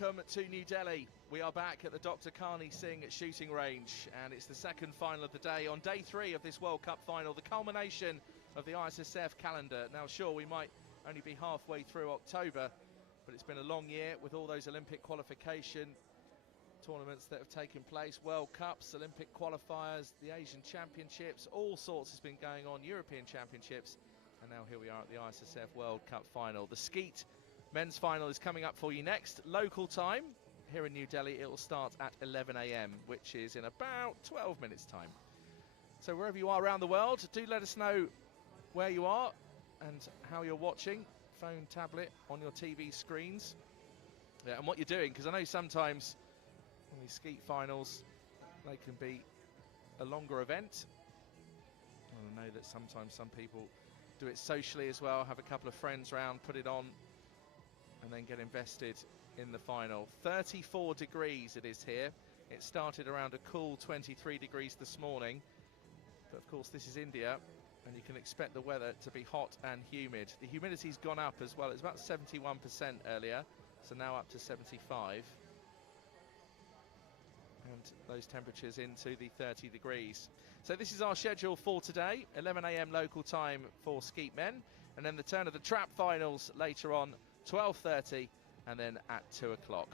welcome to New Delhi. We are back at the Dr. Karni Singh shooting range, and it's the second final of the day on day 3 of this World Cup final, the culmination of the ISSF calendar. Now, sure, we might only be halfway through October, but it's been a long year with all those Olympic qualification tournaments that have taken place, World Cups, Olympic qualifiers, the Asian Championships, all sorts has been going on, European Championships, and now here we are at the ISSF World Cup final. The Skeet men's final is coming up for you next. Local time here in New Delhi, it will start at 11 AM, which is in about 12 minutes time. So wherever you are around the world, do let us know where you are and how you're watching, phone, tablet, on your TV screens, and what you're doing, because I know sometimes on these Skeet finals they can be a longer event. And I know that sometimes some people do it socially as well, have a couple of friends round, put it on, and then get invested in the final. 34 degrees it is here. It started around a cool 23 degrees this morning, but of course this is India, and you can expect the weather to be hot and humid. The humidity's gone up as well. It's about 71% earlier, so now up to 75. And those temperatures into the 30 degrees. So this is our schedule for today. 11 AM local time for Skeet men, and then the turn of the trap finals later on, 12:30, and then at 2 o'clock.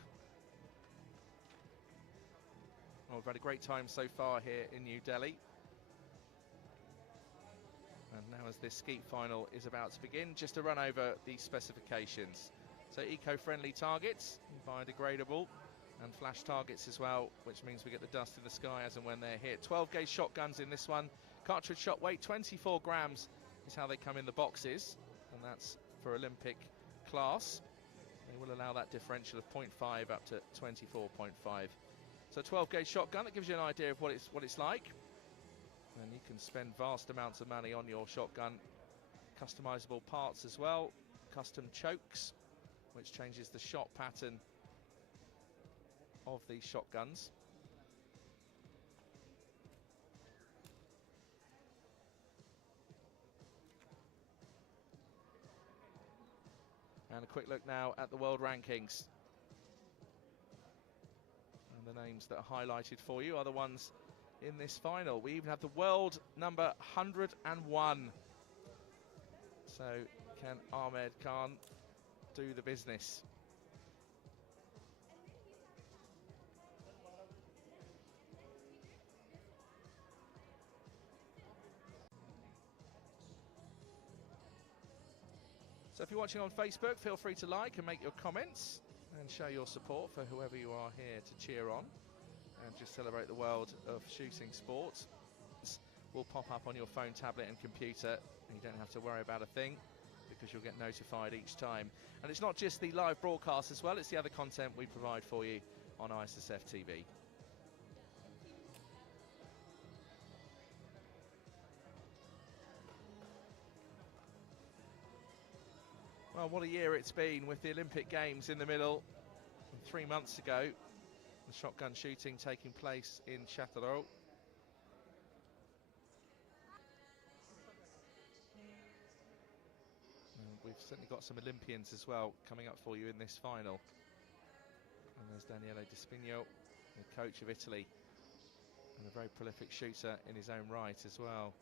Well, we've had a great time so far here in New Delhi. And now as this Skeet final is about to begin, just to run over the specifications. So eco-friendly targets, biodegradable, and flash targets as well, which means we get the dust in the sky as and when they're hit. 12 gauge shotguns in this one. Cartridge shot weight 24 grams is how they come in the boxes, and that's for Olympic class. They will allow that differential of 0.5 up to 24.5. So 12 gauge shotgun, that gives you an idea of what it's like. And you can spend vast amounts of money on your shotgun. Customizable parts as well, custom chokes, which changes the shot pattern of these shotguns. And a quick look now at the world rankings. And the names that are highlighted for you are the ones in this final. We even have the world number 101. So can Ahmed Khan do the business? So if you're watching on Facebook, feel free to like and make your comments and show your support for whoever you are here to cheer on and just celebrate the world of shooting sports. Will pop up on your phone, tablet and computer, and you don't have to worry about a thing because you'll get notified each time. And it's not just the live broadcast as well, it's the other content we provide for you on ISSF TV. Well, what a year it's been with the Olympic Games in the middle. And 3 months ago, the shotgun shooting taking place in Chateauroux. And we've certainly got some Olympians as well coming up for you in this final. And there's Daniele Di Spigno, the coach of Italy, and a very prolific shooter in his own right as well.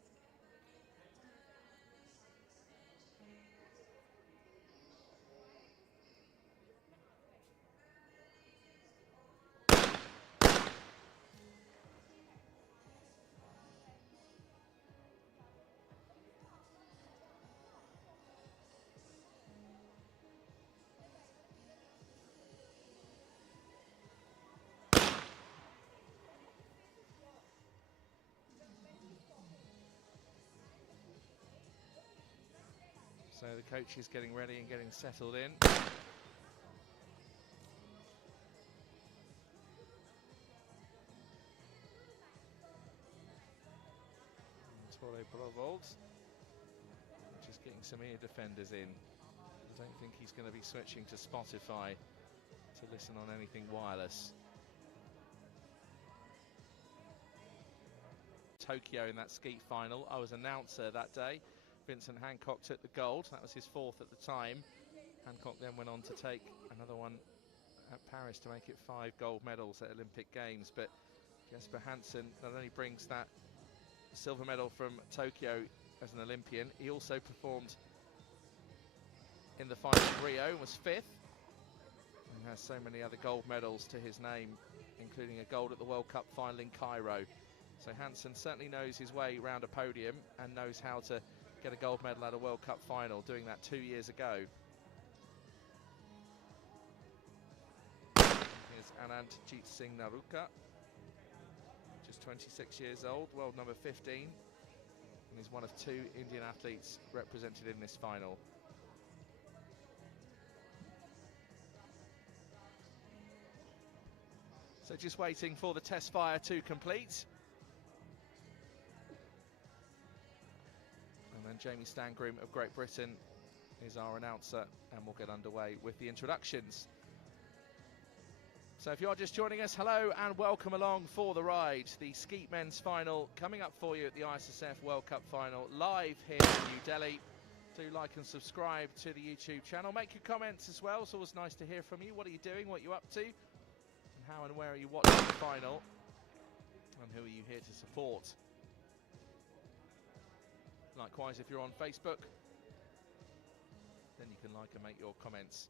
So the coach is getting ready and getting settled in. Tore Brovold just getting some ear defenders in. I don't think he's going to be switching to Spotify to listen on anything wireless. Tokyo in that Skeet final. I was announcer that day. Vincent Hancock took the gold. That was his 4th at the time. Hancock then went on to take another one at Paris to make it 5 gold medals at Olympic Games. But Jesper Hansen not only brings that silver medal from Tokyo as an Olympian, he also performed in the final in Rio and was 5th, and has so many other gold medals to his name, including a gold at the World Cup final in Cairo. So Hansen certainly knows his way around a podium and knows how to get a gold medal at a World Cup final, doing that 2 years ago. Here's Anand Jeet Singh Naruka, just 26 years old, world number 15, and is one of 2 Indian athletes represented in this final. So just waiting for the test fire to complete. And then Jamie Stangroom of Great Britain is our announcer, and we'll get underway with the introductions. So if you're just joining us, hello and welcome along for the ride. The Skeet men's final coming up for you at the ISSF World Cup final, live here in New Delhi. Do like and subscribe to the YouTube channel. Make your comments as well. It's always nice to hear from you. What are you doing? What are you up to? How and where are you watching the final, and who are you here to support? Likewise, if you're on Facebook, then you can like and make your comments.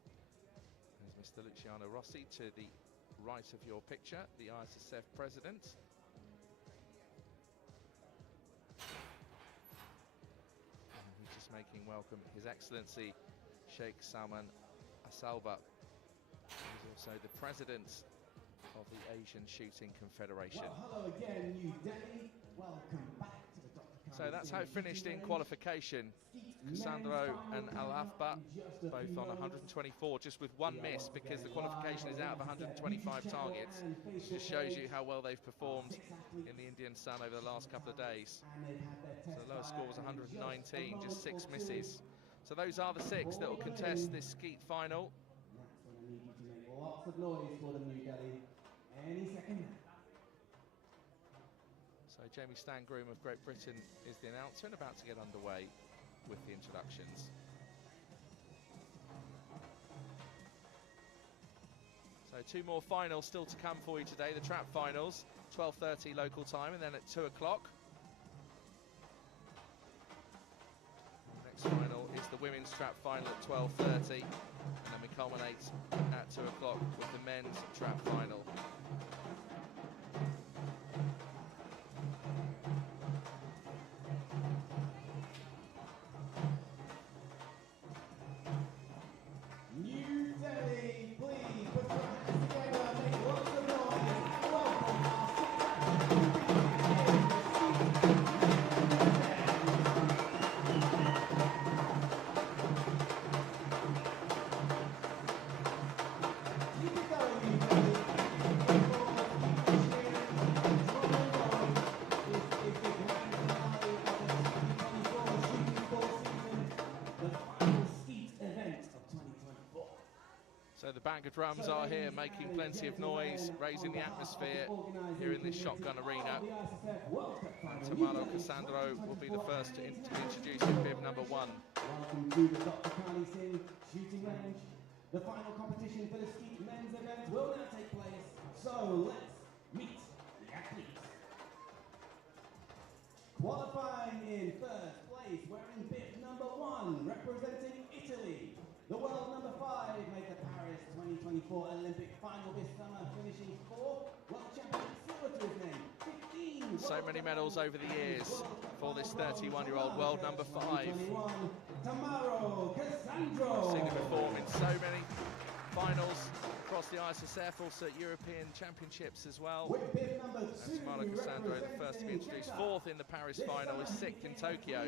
There's Mr. Luciano Rossi to the right of your picture, the ISSF president. And he's just making welcome His Excellency Sheikh Salman Asalba, who's also the president of the Asian Shooting Confederation. Well, hello again, New Delhi. Welcome back to the Dr. So that's how it finished in qualification. Cassandro and Al-Afba both on 124, just with one miss because the qualification is out of 125 targets. Just shows you how well they've performed in the Indian sun over the last couple of days. So the lowest score was 119, just 6 misses. So those are the 6 that will contest this Skeet final. That's when I need you to make lots of noise for them, New Delhi. Any second now. So Jamie Stangroom of Great Britain is the announcer and about to get underway with the introductions. So 2 more finals still to come for you today. The trap finals, 12:30 local time, and then at 2 o'clock. The next final is the women's trap final at 12:30, and then we culminate at 2 o'clock with the men's trap final. So the bag of drums are here, making plenty of noise, raising the atmosphere here in this shotgun arena. And Tamalo Cassandro will be the first to be introduced in bib number 1. Welcome to the Dr. Carney Singh shooting range. The final competition for the Skeet men's event will now take place. So let's meet the athletes. Qualifying in first place, wearing bib number 1, representing Italy. The world number 5 made the Paris 2024 Olympic final this summer, finishing 4th. World champion silver to his name. 15. So many medals over the years for this 31-year-old world number 5. Tamaro Cassandro. I've seen him perform in so many finals across the ISSF, also at European Championships as well. With bib number 2, Tamalo Cassandro, the first to be introduced, 4th in the Paris final, is 6th in Tokyo. I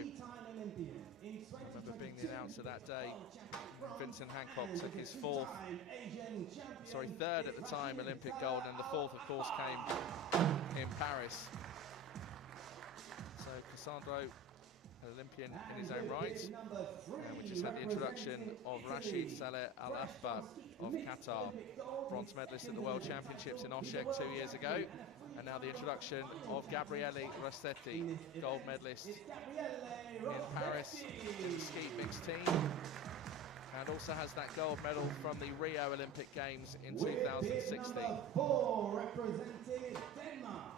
remember being the announcer that day. Vincent Hancock took his 3rd at the time Olympic gold, and the 4th of course came in Paris. So Cassandro, an Olympian in his own right, and we just had the introduction of Rashid Saleh Al-Afba of Qatar, bronze medalist at the World Championships in Oshek 2 years ago, and now the introduction of Gabriele Rossetti, gold medalist in Paris, to the Skeet mixed team. And and also has that gold medal from the Rio Olympic Games in With 2016. bib number 4 representing Denmark.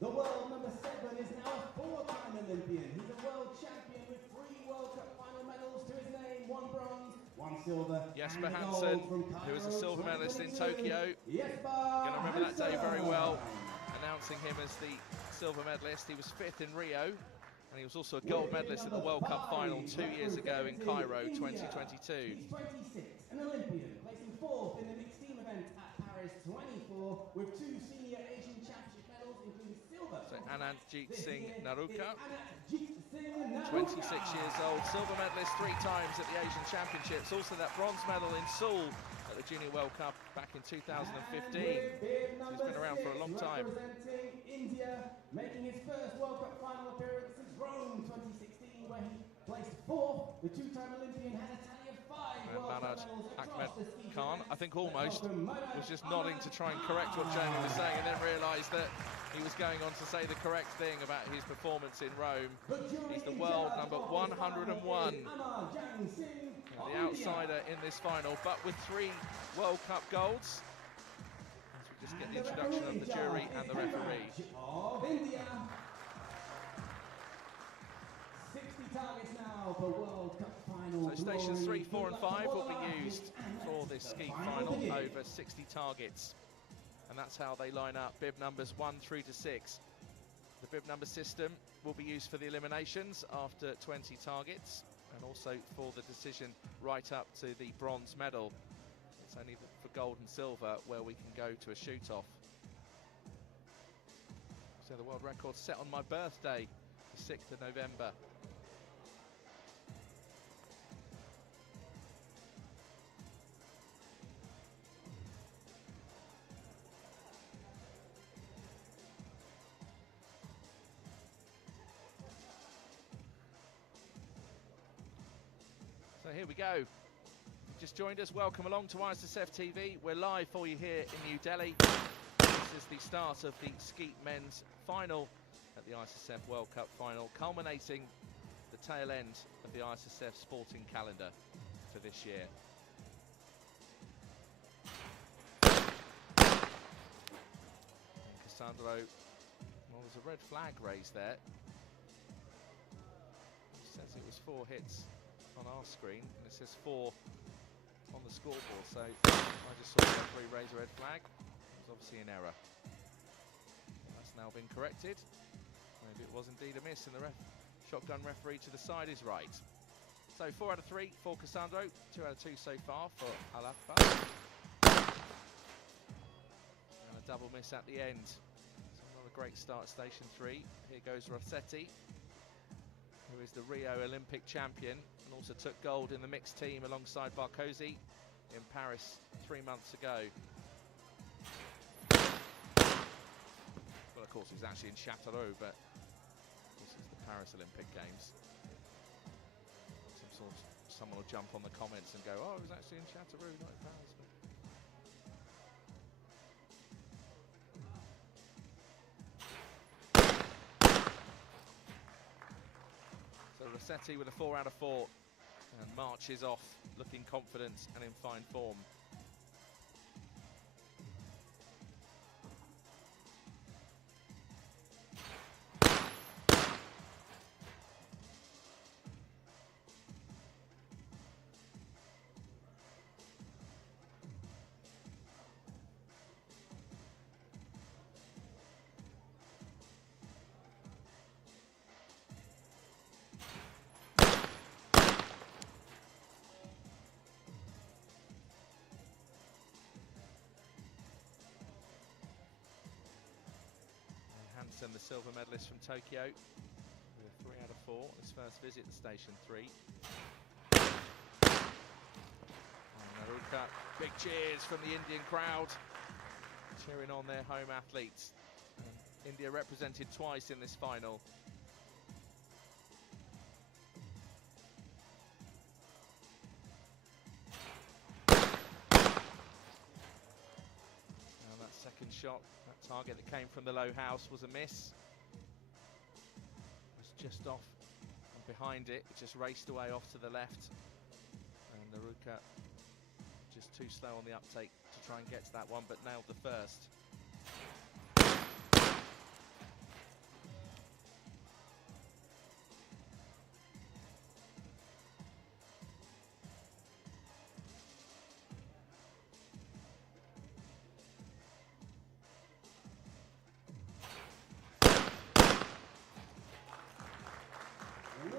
The world number 7 is now a 4-time Olympian. He's a world champion with 3 World Cup final medals to his name, 1 bronze, 1 silver, Jesper and a Hansen, gold from who was a Cairo silver medalist in 2022. Tokyo. Jesper Going to remember that day very well, Hansen. announcing him as the silver medalist. He was 5th in Rio, and he was also a gold medalist at the World Cup final 2 years ago in Cairo 2022. He's 26, an Olympian, placing 4th in the mixed team event at Paris 24 with 2 senior Asian championship medals, including silver. So Anandjit Singh Naruka, 26 26 years old, silver medalist 3 times at the Asian Championships, also that bronze medal in Seoul at the Junior World Cup back in 2015. So he's been around for a long time. Representing India, making his first World Cup final appearance since Rome 2016, where he placed 4th. The 2-time Olympian had a tally of 5 And World Cup Manad medals Ahmed across the ski Khan, events. I think almost, Let's welcome was just nodding to try and correct what Jamie was saying, and then realised that he was going on to say the correct thing about his performance in Rome. He's the world number 101. The outsider in this final, but with 3 World Cup golds. As we just get the introduction of the jury and the referee. Of India. 60 targets now for World Cup final. So stations 3, glory. 4 and 5 will be used for this The Skeet final final, begins. over 60 targets. And that's how they line up, bib numbers 1 through to 6. The bib number system will be used for the eliminations after 20 targets, and also for the decision right up to the bronze medal. It's only for gold and silver where we can go to a shoot-off. So the world record set on my birthday, the 6th of November. So here we go. Just joined us, welcome along to Issf TV. We're live for you here in New Delhi. This is the start of the Skeet men's final at the Issf World Cup final, culminating the tail end of the Issf sporting calendar for this year. Cassandro, well, there's a red flag raised there. It says it was 4 hits on our screen, and it says 4 on the scoreboard, so I just saw the referee raise a red flag. It was obviously an error. That's now been corrected. Maybe it was indeed a miss, and the shotgun referee to the side is right. So 4 out of 3 for Cassandro, 2 out of 2 so far for Al-Akbar. And a double miss at the end. So not a great start, station 3. Here goes Rossetti, who is the Rio Olympic champion and also took gold in the mixed team alongside Barkosi in Paris 3 months ago. Well, of course, he was actually in Châteauroux, but of course it's the Paris Olympic Games. Someone will jump on the comments and go, oh, it was actually in Châteauroux, not in Paris. So Rossetti with a 4 out of 4 and marches off looking confident and in fine form. And the silver medalist from Tokyo with a 3 out of 4, his first visit to station 3. And Naruka, big cheers from the Indian crowd, cheering on their home athletes. And India represented twice in this final. And that second shot, that target that came from the low house, was a miss. It was just off and behind it. It just raced away off to the left. And Naruka Laruka just too slow on the uptake to try and get to that one, but nailed the first.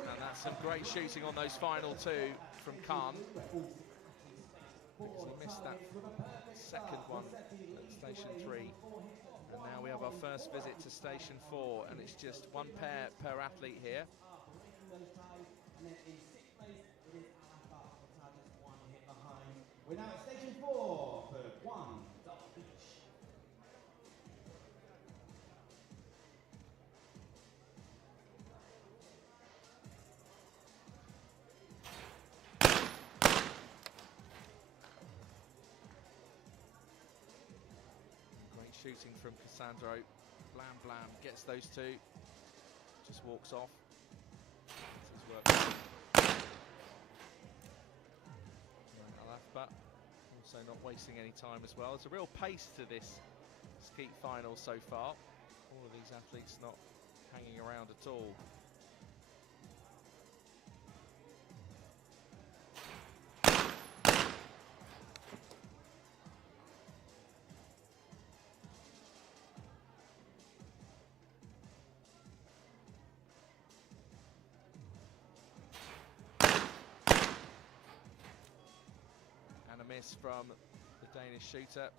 And that's some great shooting on those final two from Khan, because he missed that second one at station 3. And now we have our first visit to station 4, and it's just one pair per athlete here. We're now at station 4 for one double each. Great shooting from Cassandro. Blam Blam gets those two, just walks off. That's his work. But also not wasting any time as well. There's a real pace to this Skeet final so far. All of these athletes not hanging around at all. And a miss from the Danish shooter.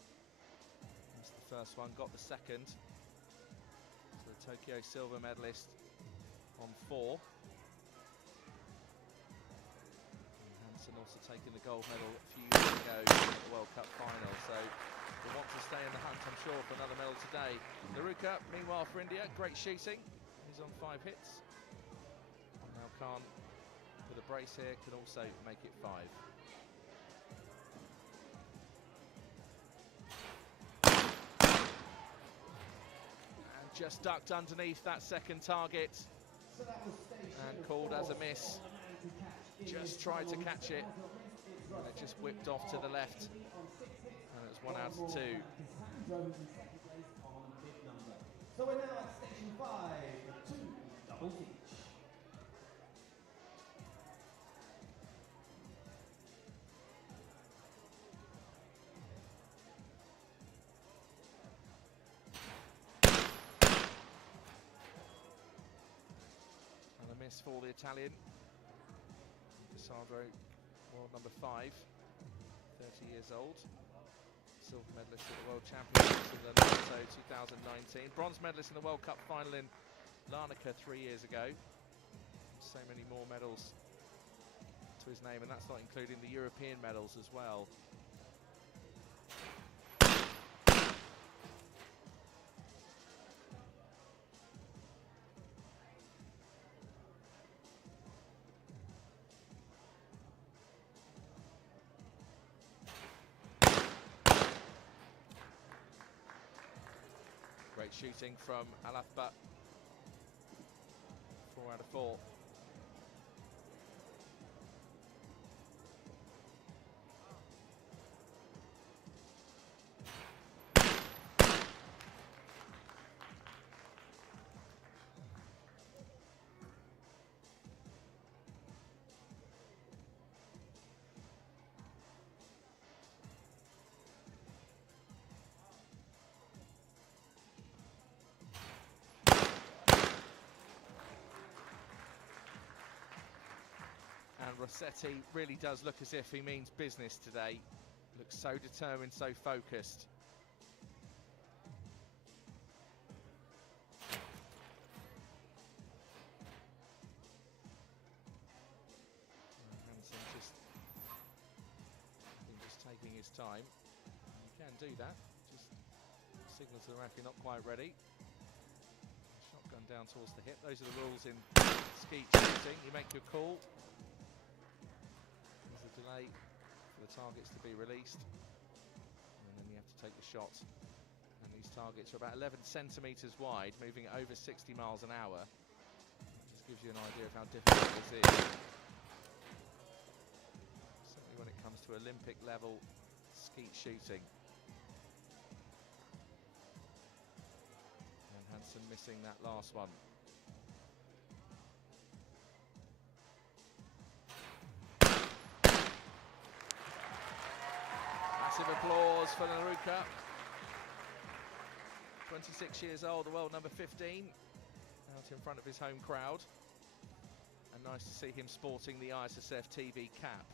Missed the first one, got the second. So the Tokyo silver medalist on 4. And Hansen also taking the gold medal a few years ago in the World Cup final. So they want to stay in the hunt, I'm sure, for another medal today. Laruka, meanwhile for India, great shooting. He's on 5 hits. And now Khan with a brace here can also make it 5. Just ducked underneath that second target and called as a miss. Just tried to catch it and it just whipped off to the left, and it was 1 out of 2. So we're now at station 5 for 2 doubles each. Miss for the Italian. Cassandro, world number 5, 30 years old. Silver medalist at the World Championships in the NATO 2019. Bronze medalist in the World Cup final in Larnaca 3 years ago. So many more medals to his name, and that's not including the European medals as well. Great shooting from Alafba. 4 out of 4. And Rossetti really does look as if he means business today. Looks so determined, so focused. Hansen just taking his time. You can do that. Just signal to the referee not quite ready. Shotgun down towards the hip. Those are the rules in skeet shooting. You make your call. Delay for the targets to be released, and then you have to take the shot. And these targets are about 11 centimeters wide, moving at over 60 miles an hour. Just gives you an idea of how difficult this is. Certainly when it comes to to Olympic level skeet shooting. And Hansen missing that last one. Massive applause for Naruka. 26 years old, the world number 15, out in front of his home crowd. And nice to see him sporting the ISSF TV cap.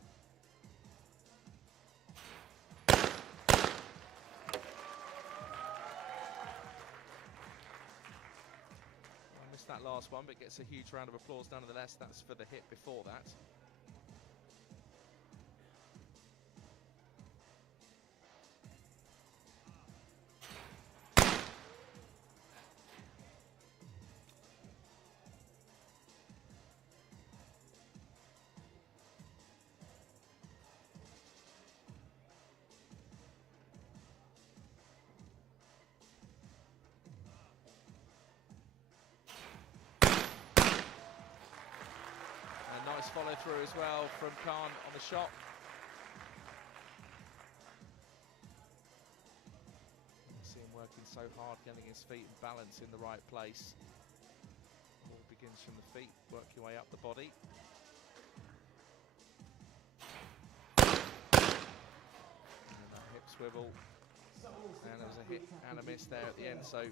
I missed that last one, but gets a huge round of applause nonetheless. That's for the hit before that. Nice follow through as well from Khan on the shot. You see him working so hard, getting his feet and balance in the right place. All begins from the feet, work your way up the body. And that hip swivel. And there was a hit and a miss there at the end, so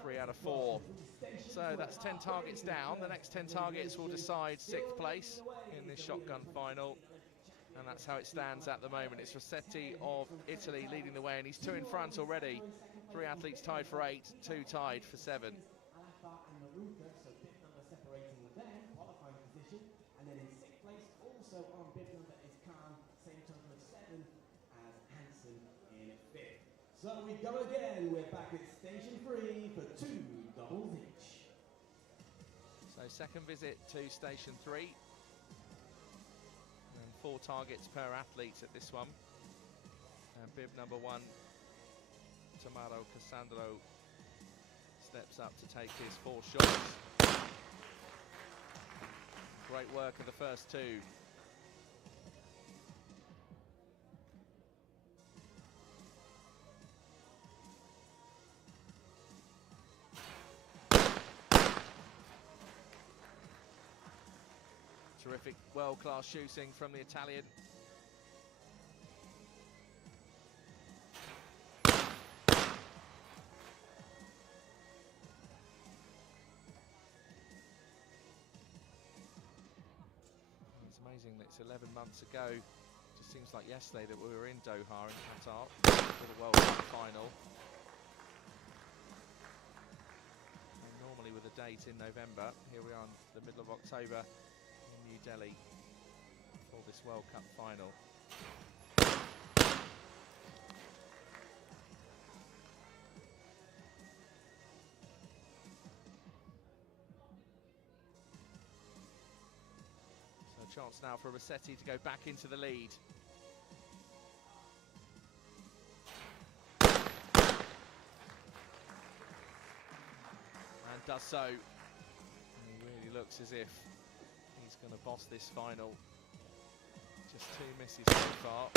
3 out of 4. So that's 10 targets down. The next 10 targets will decide 6th place in this shotgun final. And that's how it stands at the moment. It's Rossetti of Italy leading the way, and he's 2 in front already. 3 athletes tied for 8, 2 tied for 7. So we go again, we're back at station 3 for 2 doubles each. So second visit to station 3. And 4 targets per athlete at this one. And bib number 1, Tamaro Cassandro, steps up to take his 4 shots. Great work of the first 2. Terrific, world-class shooting from the Italian. It's amazing that it's 11 months ago. It just seems like yesterday that we were in Doha in Qatar for the World Cup final. And normally with a date in November, here we are in the middle of October. New Delhi for this World Cup final. So a chance now for Rossetti to go back into the lead. And does so. And he really looks as if he's going to boss this final. Just 2 misses so far.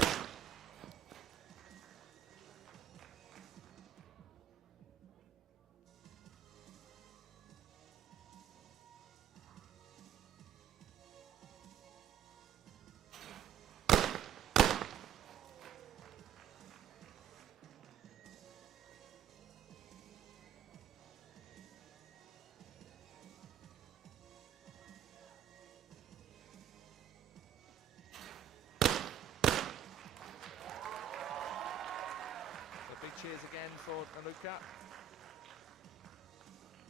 Cheers again for Naruka.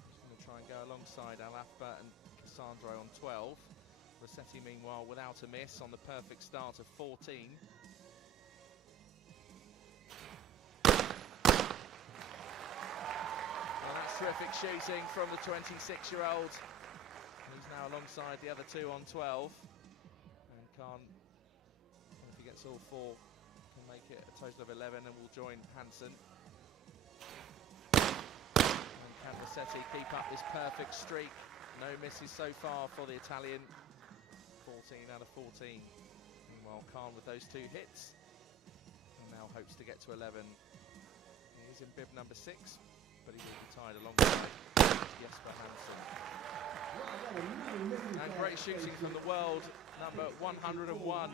He's going to try and go alongside Al-Afba and Cassandro on 12. Rossetti, meanwhile, without a miss on the perfect start of 14. Well, that's terrific shooting from the 26-year-old. He's now alongside the other 2 on 12. And Khan, if he gets all 4, can make it a total of 11 and will join Hansen. And can Rossetti keep up this perfect streak? No misses so far for the Italian. 14 out of 14. And Meanwhile, Khan with those 2 hits, and now hopes to get to 11. He is in bib number 6, but he will be tied alongside Jesper Hansen. And great shooting from the world number 101,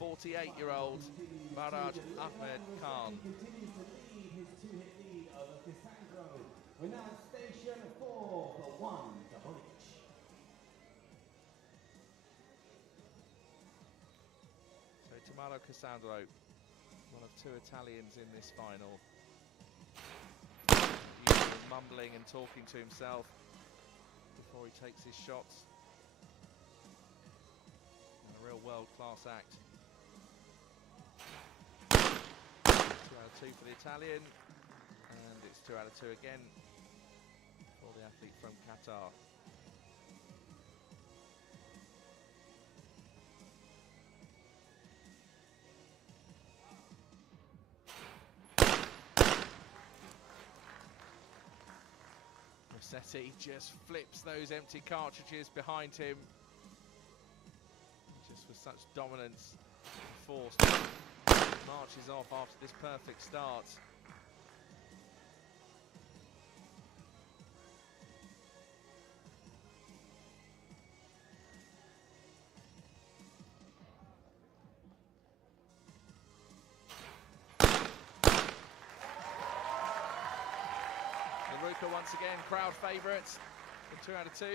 48-year-old Baraj Ahmed Khan. Continues to lead his 2-hit lead over Cassandro. We're now at station 4 for 1 double each. So Tommaso Cassandro, one of 2 Italians in this final. He's mumbling and talking to himself before he takes his shots. And a real world-class act. 2 out of 2 for the Italian, and it's 2 out of 2 again for the athlete from Qatar. Rossetti just flips those empty cartridges behind him, just with such dominance and force. Marches off after this perfect start. Naruka once again, crowd favourites in 2 out of 2. And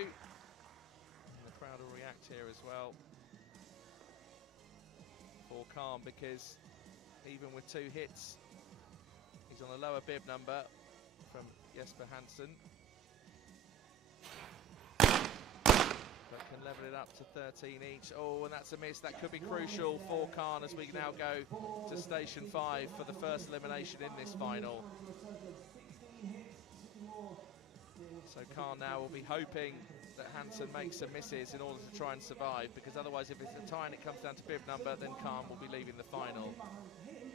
the crowd will react here as well for Khan, because even with 2 hits, he's on a lower bib number from Jesper Hansen, but can level it up to 13 each. Oh, and that's a miss. That could be crucial for Khan as we now go to station 5 for the first elimination in this final. So Khan now will be hoping that Hansen makes some misses in order to try and survive, because otherwise if it's a tie and it comes down to bib number, then Khan will be leaving the final.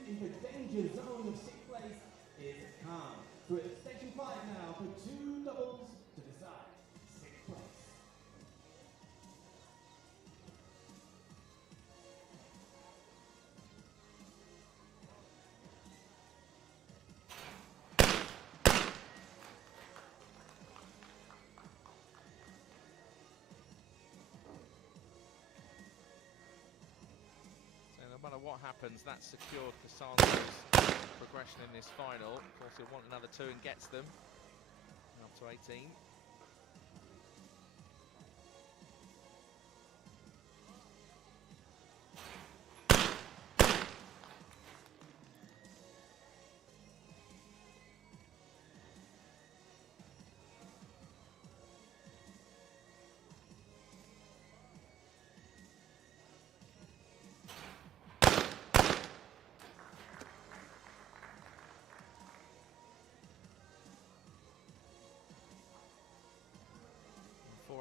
In the danger zone of 6th place is Khan. We're at station 5 now for 2 doubles to decide 6th place. No matter what happens, that's secured Cassandro's progression in this final. Of course, he'll want another 2 and gets them up to 18.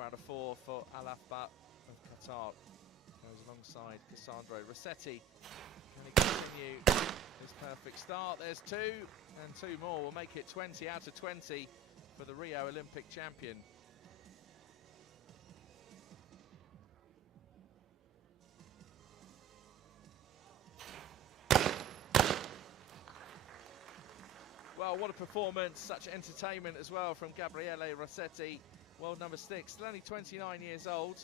Out of 4 for Al-Afba of Qatar. Goes alongside Cassandro. Rossetti, can he continue his perfect start? There's 2, and 2 more will make it 20 out of 20 for the Rio Olympic champion. Well, what a performance, such entertainment as well from Gabriele Rossetti. World number 6, still only 29 years old,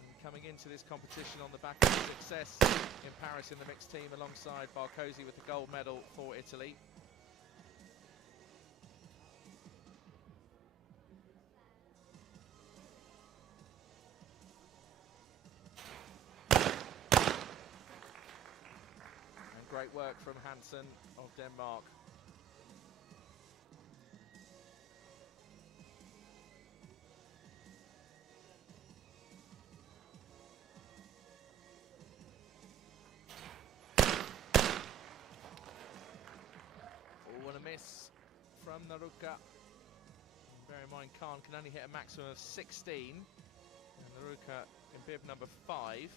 and coming into this competition on the back of success in Paris in the mixed team alongside Barcosi with the gold medal for Italy. And great work from Hansen of Denmark. Miss from Naruka. Bear in mind, Khan can only hit a maximum of 16, and Naruka in bib number 5.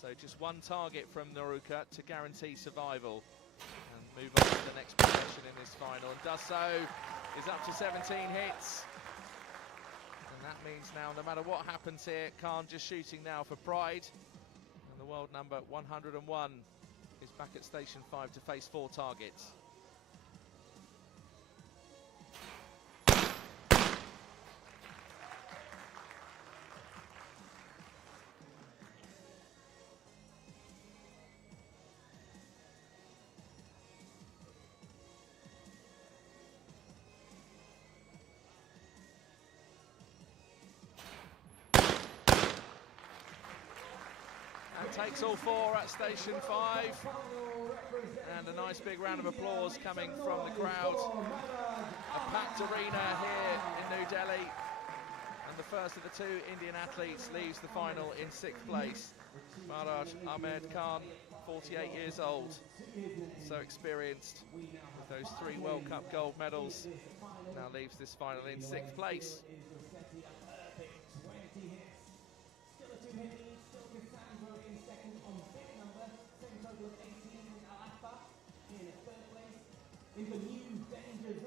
So just 1 target from Naruka to guarantee survival and move on to the next progression in this final, and does so. Is up to 17 hits, and that means now, no matter what happens here, Khan just shooting now for pride. And the world number 101 is back at Station 5 to face 4 targets. Takes all 4 at Station 5, and a nice big round of applause coming from the crowd. A packed arena here in New Delhi, and the first of the 2 Indian athletes leaves the final in 6th place. Maharaj Ahmed Khan, 48 years old, so experienced with those 3 World Cup gold medals, now leaves this final in 6th place.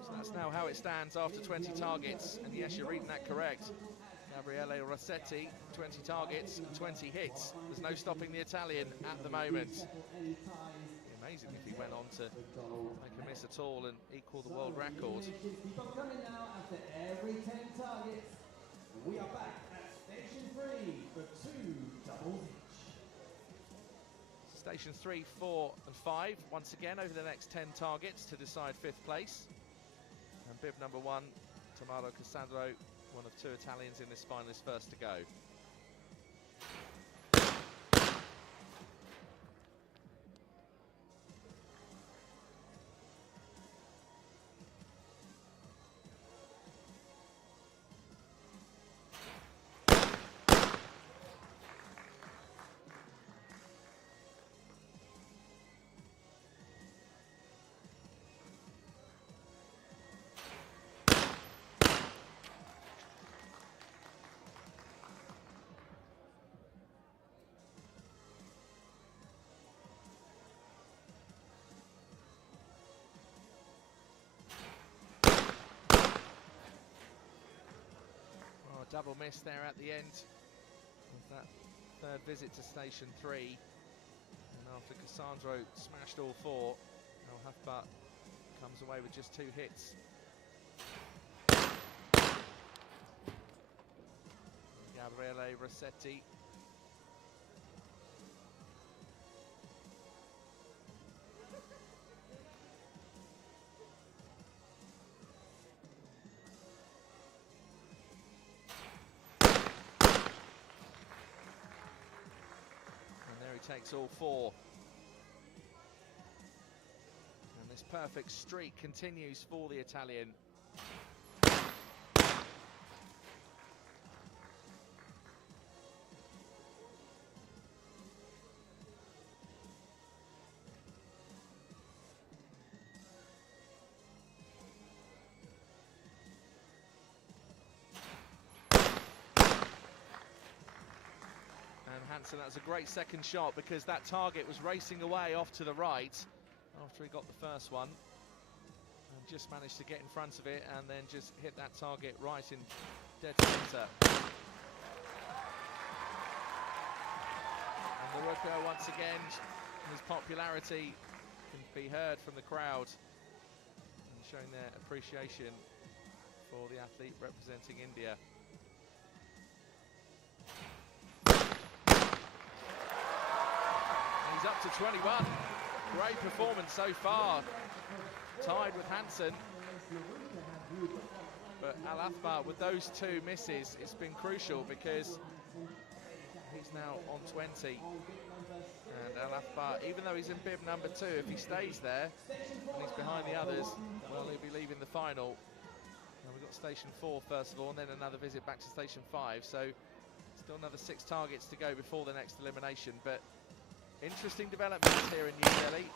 So that's now how it stands after 20 targets, and yes, you're reading that correct. Gabriele Rossetti, 20 targets and 20 hits. There's no stopping the Italian at the moment. Amazing if he went on to make a miss at all and equal the world record. Keep on coming now after every 10 targets. We are back at Station 3 for 2 doubles each. Stations 3, 4 and 5 once again over the next 10 targets to decide 5th place. And bib number 1, Tommaso Cassandro, one of 2 Italians in this final, is first to go. Double miss there at the end of that 3rd visit to Station 3. And after Cassandro smashed all 4, Al Hafbat comes away with just 2 hits. Gabriele Rossetti. Takes all 4. And this perfect streak continues for the Italian. Hansen, that's a great second shot, because that target was racing away off to the right after he got the first one, and just managed to get in front of it and then just hit that target right in dead centre. And the Rooker, once again, his popularity can be heard from the crowd, and showing their appreciation for the athlete representing India. He's up to 21. Great performance so far. Tied with Hansen. But Al Hafbat, with those 2 misses, it's been crucial, because he's now on 20. And Al Hafbat, even though he's in bib number 2, if he stays there and he's behind the others, well, he'll be leaving the final. And we've got Station 4 first of all, and then another visit back to Station 5. So still another 6 targets to go before the next elimination. But interesting developments here in New Delhi.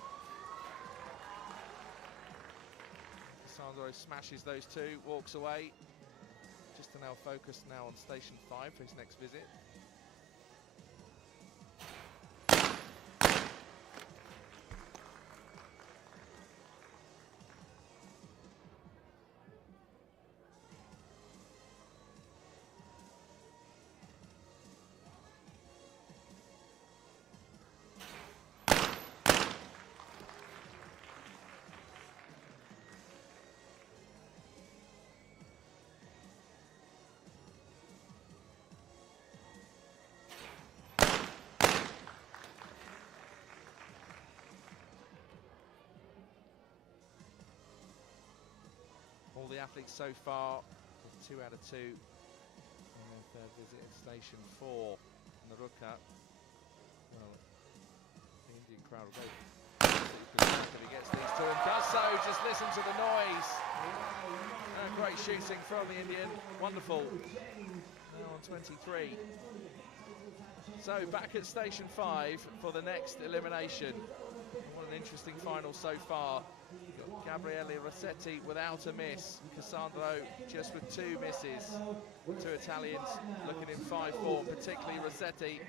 Cassandro smashes those 2, walks away. Just to now focus now on Station 5 for his next visit. all the athletes so far, with 2 out of 2 in their third visit at Station 4, Naruka. Well, the Indian crowd will go if he gets these two, and does so. Just listen to the noise. And great shooting from the Indian. Wonderful. Now on 23. So back at Station 5 for the next elimination. What an interesting final so far. You've got Gabriele Rossetti without a miss. Cassandro just with 2 misses. 2 Italians looking in 5 form, particularly Rossetti.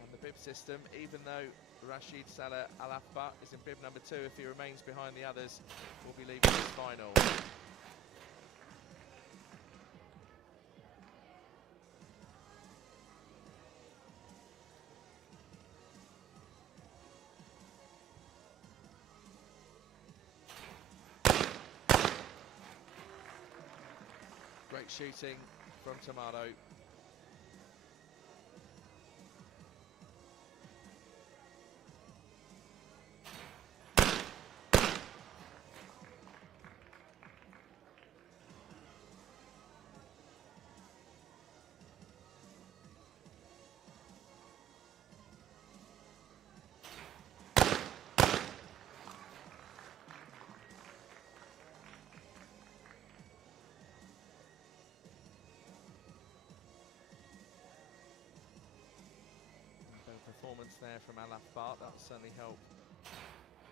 And the bib system, even though Rashid Salah Al-Afba is in bib number 2, if he remains behind the others, will be leaving this final. Great shooting from Tomato. Performance there from Al-Afba, that will certainly help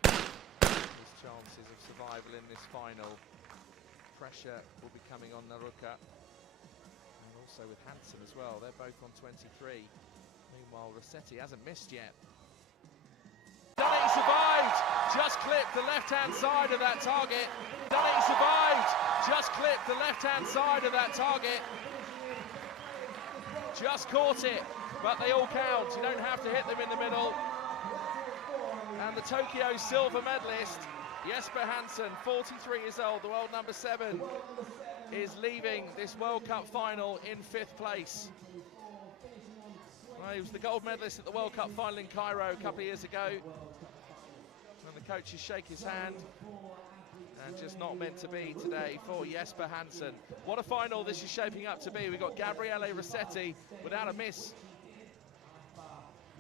his chances of survival in this final. Pressure will be coming on Naruka, and also with Hansen as well. They're both on 23. Meanwhile, Rossetti hasn't missed yet. Done it, he survived! Just clipped the left-hand side of that target. Done it, he survived! Just clipped the left-hand side of that target. Just caught it. But they all count. You don't have to hit them in the middle. And the Tokyo silver medalist, Jesper Hansen, 43 years old, the world number 7, is leaving this World Cup final in 5th place. Well, he was the gold medalist at the World Cup final in Cairo a couple of years ago. And the coaches shake his hand. And just not meant to be today for Jesper Hansen. What a final this is shaping up to be. We've got Gabriele Rossetti without a miss.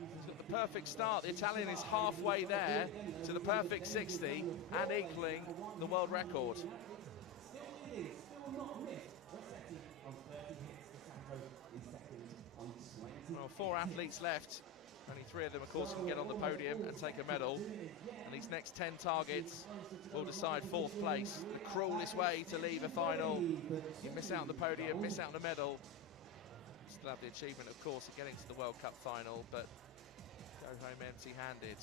He's got the perfect start. The Italian is halfway there to the perfect 60 and equaling the world record. Well, 4 athletes left. Only 3 of them, of course, can get on the podium and take a medal. And these next 10 targets will decide 4th place. The cruelest way to leave a final. You miss out on the podium, miss out on a medal. Still have the achievement, of course, of getting to the World Cup final, but go home empty-handed.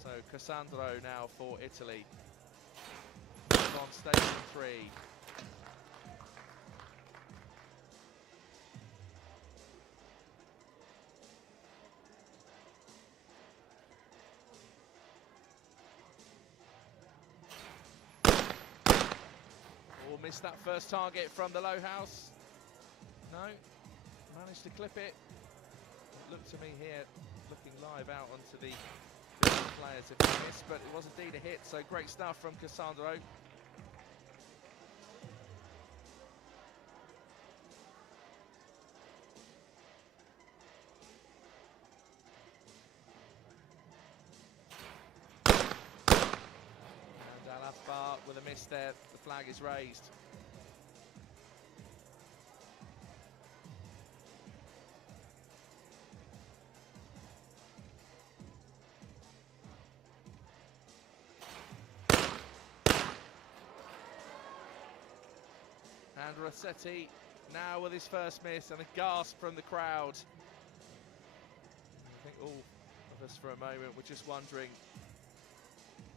So Cassandro now for Italy. On Station 3. Missed that first target from the low house. No, managed to clip it. It looked to me here, looking live out onto the players if he missed, but it was indeed a hit, so great stuff from Cassandro. And Al-Afba with a miss there, the flag is raised. And Rossetti now with his first miss, and a gasp from the crowd. I think all of us for a moment were just wondering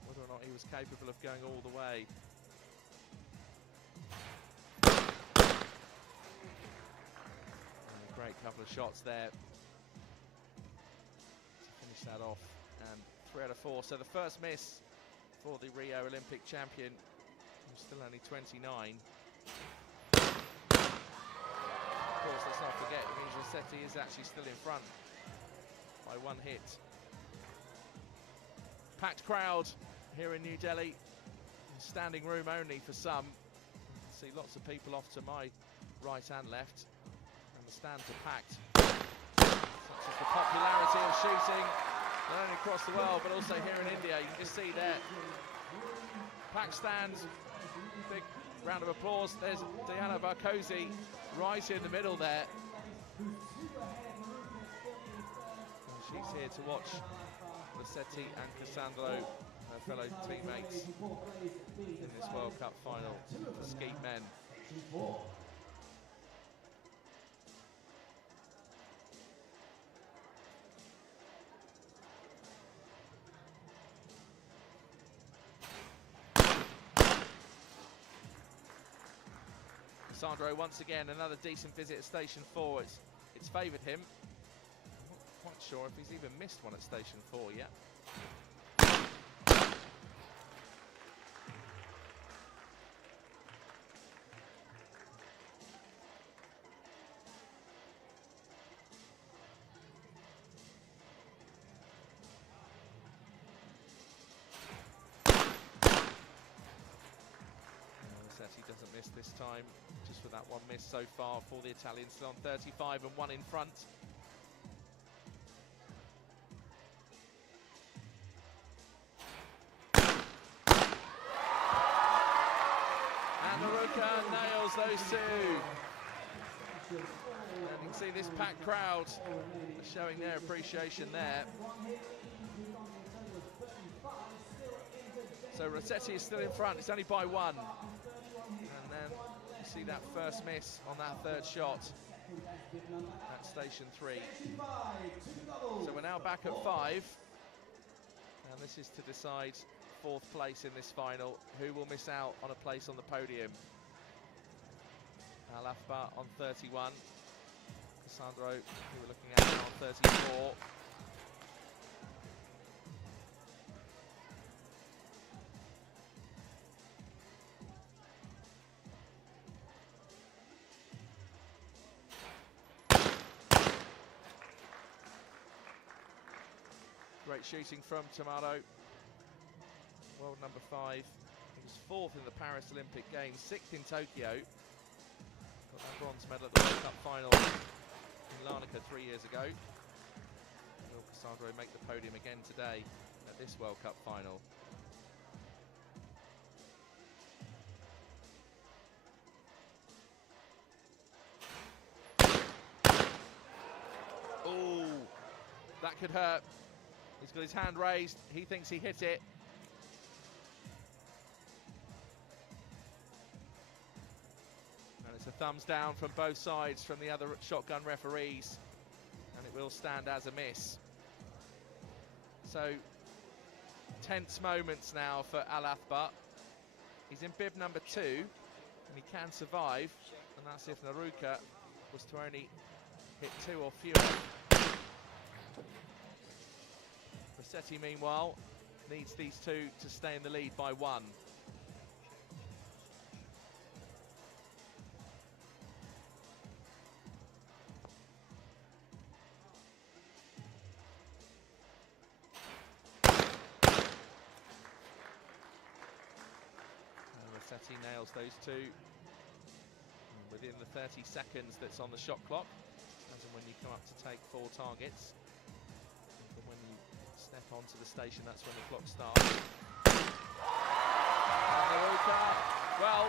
whether or not he was capable of going all the way. And a great couple of shots there to finish that off, and 3 out of 4. So the first miss for the Rio Olympic champion, who's still only 29. Of course, let's not forget, it means Rossetti is actually still in front by 1 hit. Packed crowd here in New Delhi. standing room only for some. See lots of people off to my right and left, and the stands are packed. Such is the popularity of shooting, not only across the world but also here in India. You can just see there, packed stands, big round of applause. There's Diana Barkosi right in the middle there. And she's here to watch Rossetti and Cassandro, her fellow teammates, in this World Cup final for Skeet men. Cassandro once again, another decent visit at Station 4. It's favoured him. I'm not quite sure if he's even missed one at Station 4 yet. He doesn't miss this time, just for that one miss so far for the Italians, still on 35 and one in front. And Naruka nails those two. And you can see this packed crowd showing their appreciation there. So Rossetti is still in front, it's only by one. And then you see that first miss on that third shot at Station 3. So we're now back at 5. And this is to decide fourth place in this final. Who will miss out on a place on the podium? Al-Afba on 31. Cassandro, who we're looking at now, on 34. Great shooting from Tomato. World number 5. He was 4th in the Paris Olympic Games, 6th in Tokyo. Got that bronze medal at the World Cup final in Larnaca 3 years ago. Will Cassandro make the podium again today at this World Cup final? Oh, that could hurt. He's got his hand raised. He thinks he hit it. And it's a thumbs down from both sides from the other shotgun referees. And it will stand as a miss. So, tense moments now for Al-Afba. He's in bib number 2, and he can survive. And that's if Naruka was to only hit 2 or fewer. Rossetti, meanwhile, needs these two to stay in the lead by 1. Rossetti nails those two within the 30 seconds that's on the shot clock, as and when you come up to take 4 targets. And when you step onto the station, that's when the clock starts. And Naruka, well,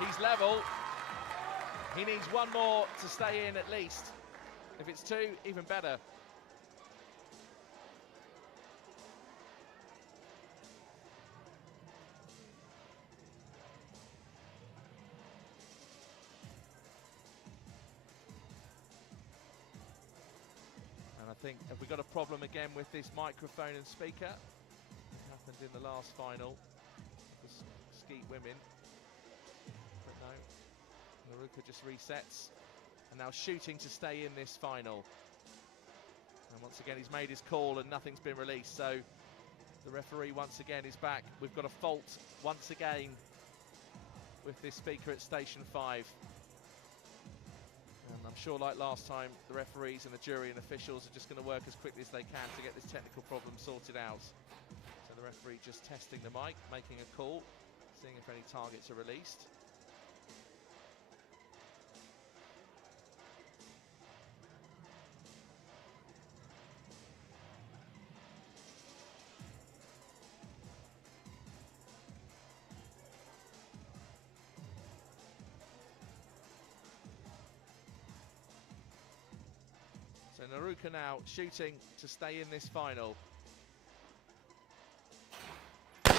he's level. He needs 1 more to stay in at least. If it's 2, even better. I think, have we got a problem again with this microphone and speaker? It happened in the last final for Skeet women. But no, Naruka just resets. And now shooting to stay in this final. And once again, he's made his call and nothing's been released. So the referee once again is back. We've got a fault once again with this speaker at Station 5. And I'm sure, like last time, the referees and the jury and officials are just going to work as quickly as they can to get this technical problem sorted out. So the referee just testing the mic, making a call, seeing if any targets are released. So Naruka now shooting to stay in this final. And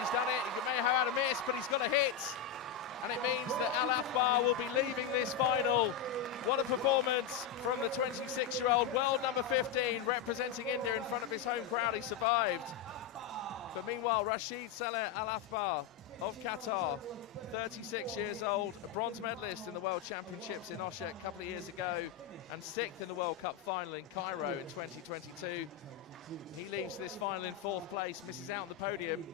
he's done it. He may have had a miss, but he's got a hit. And it means that Al-Afbar will be leaving this final. What a performance from the 26-year-old, world number 15, representing India in front of his home crowd. He survived. But meanwhile, Rashid Saleh Al-Afbar of Qatar, 36 years old, a bronze medalist in the World Championships in Osha a couple of years ago, and 6th in the World Cup final in Cairo in 2022. He leaves this final in 4th place, misses out on the podium,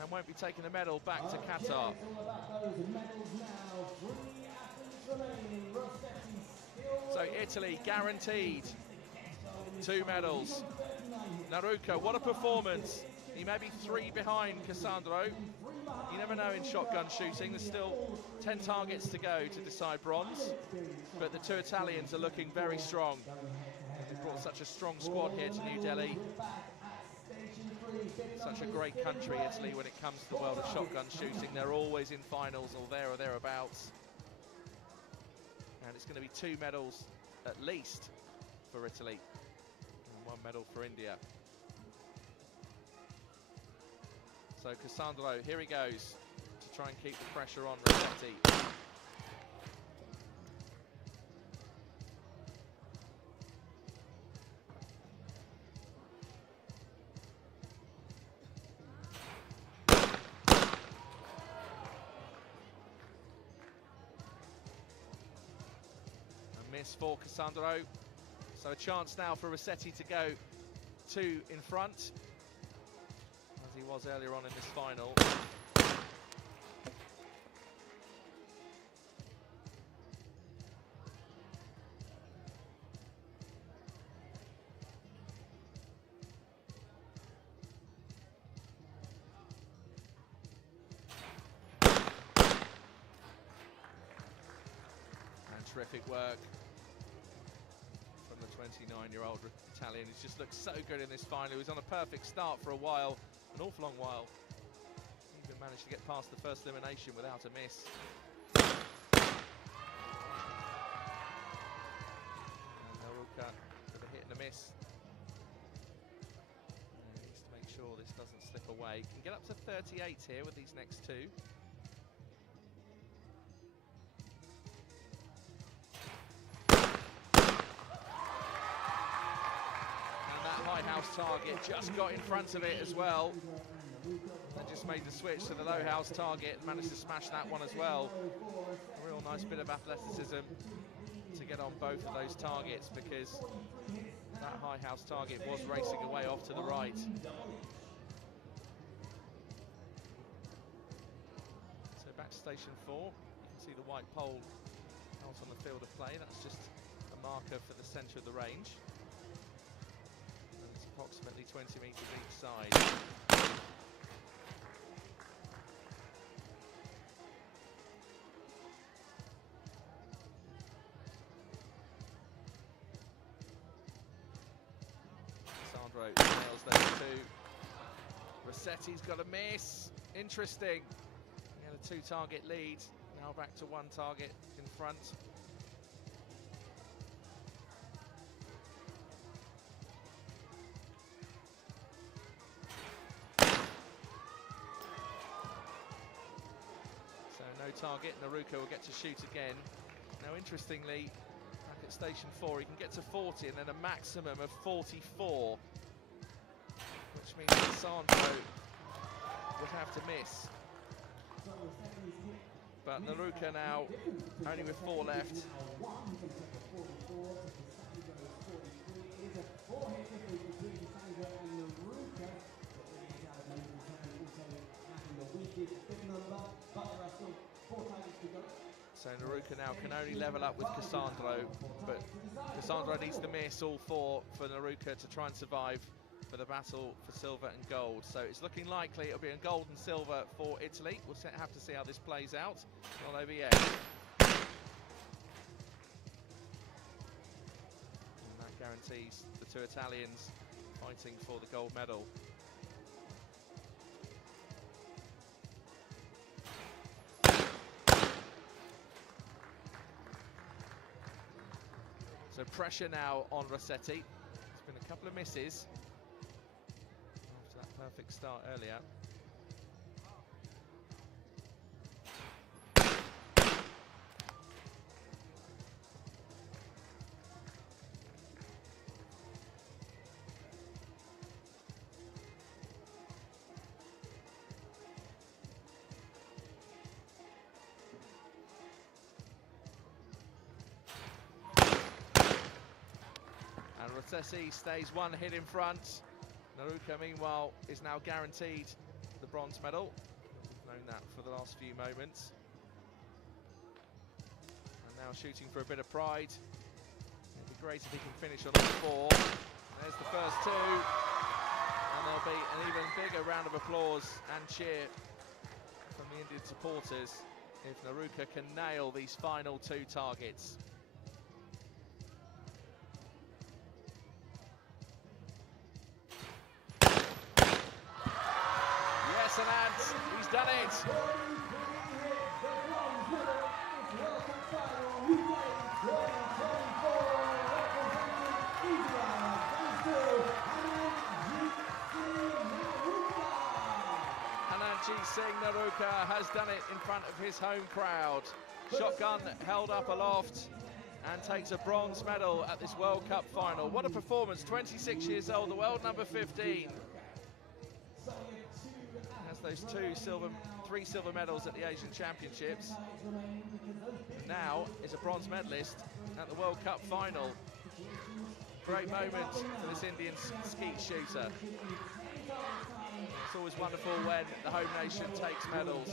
and won't be taking the medal back to Qatar. So Italy guaranteed 2 medals. Naruka, what a performance. He may be 3 behind Cassandro. You never know in shotgun shooting. There's still 10 targets to go to decide bronze. But the 2 Italians are looking very strong. They've brought such a strong squad here to New Delhi. Such a great country, Italy, when it comes to the world of shotgun shooting. They're always in finals or there or thereabouts. And it's going to be 2 medals at least for Italy. And 1 medal for India. So Cassandro, here he goes to try and keep the pressure on Rossetti. A miss for Cassandro. So a chance now for Rossetti to go 2 in front, as he was earlier on in this final. And terrific work from the 29-year-old Italian. He's just looked so good in this final. He was on a perfect start for a while. An awful long while. Even managed to get past the first elimination without a miss. And Naruka with a hit and a miss. And he needs to make sure this doesn't slip away. Can get up to 38 here with these next 2. High house target just got in front of it as well, and just made the switch to the low house target and managed to smash that one as well. A real nice bit of athleticism to get on both of those targets, because that high house target was racing away off to the right. So back to station 4, you can see the white pole out on the field of play. That's just a marker for the centre of the range. Approximately 20 metres each side. Sandro nails those 2. Rossetti's got a miss. Interesting. He had a 2 target lead. Now back to 1 target in front. No target. Naruka will get to shoot again. Now, interestingly, back at station 4, he can get to 40 and then a maximum of 44, which means that Sandro would have to miss. But Naruka now only with 4 left. So Naruka now can only level up with Cassandro, but Cassandro needs to miss all 4 for Naruka to try and survive for the battle for silver and gold. So it's looking likely it'll be in gold and silver for Italy. We'll have to see how this plays out. Well over yet. And that guarantees the two Italians fighting for the gold medal. So pressure now on Rossetti. There's been a couple of misses after that perfect start earlier. Rossetti stays one hit in front. Naruka, meanwhile, is now guaranteed the bronze medal. We've known that for the last few moments. And now shooting for a bit of pride. It'd be great if he can finish on all 4. There's the first 2. And there'll be an even bigger round of applause and cheer from the Indian supporters if Naruka can nail these final 2 targets. He's done it. Anandjit Singh Naruka has done it in front of his home crowd. Shotgun held up aloft and takes a bronze medal at this World Cup final. What a performance, 26 years old, the world number 15. Those 3 silver medals at the Asian Championships. And now is a bronze medalist at the World Cup final. Great moment for this Indian skeet shooter. It's always wonderful when the home nation takes medals,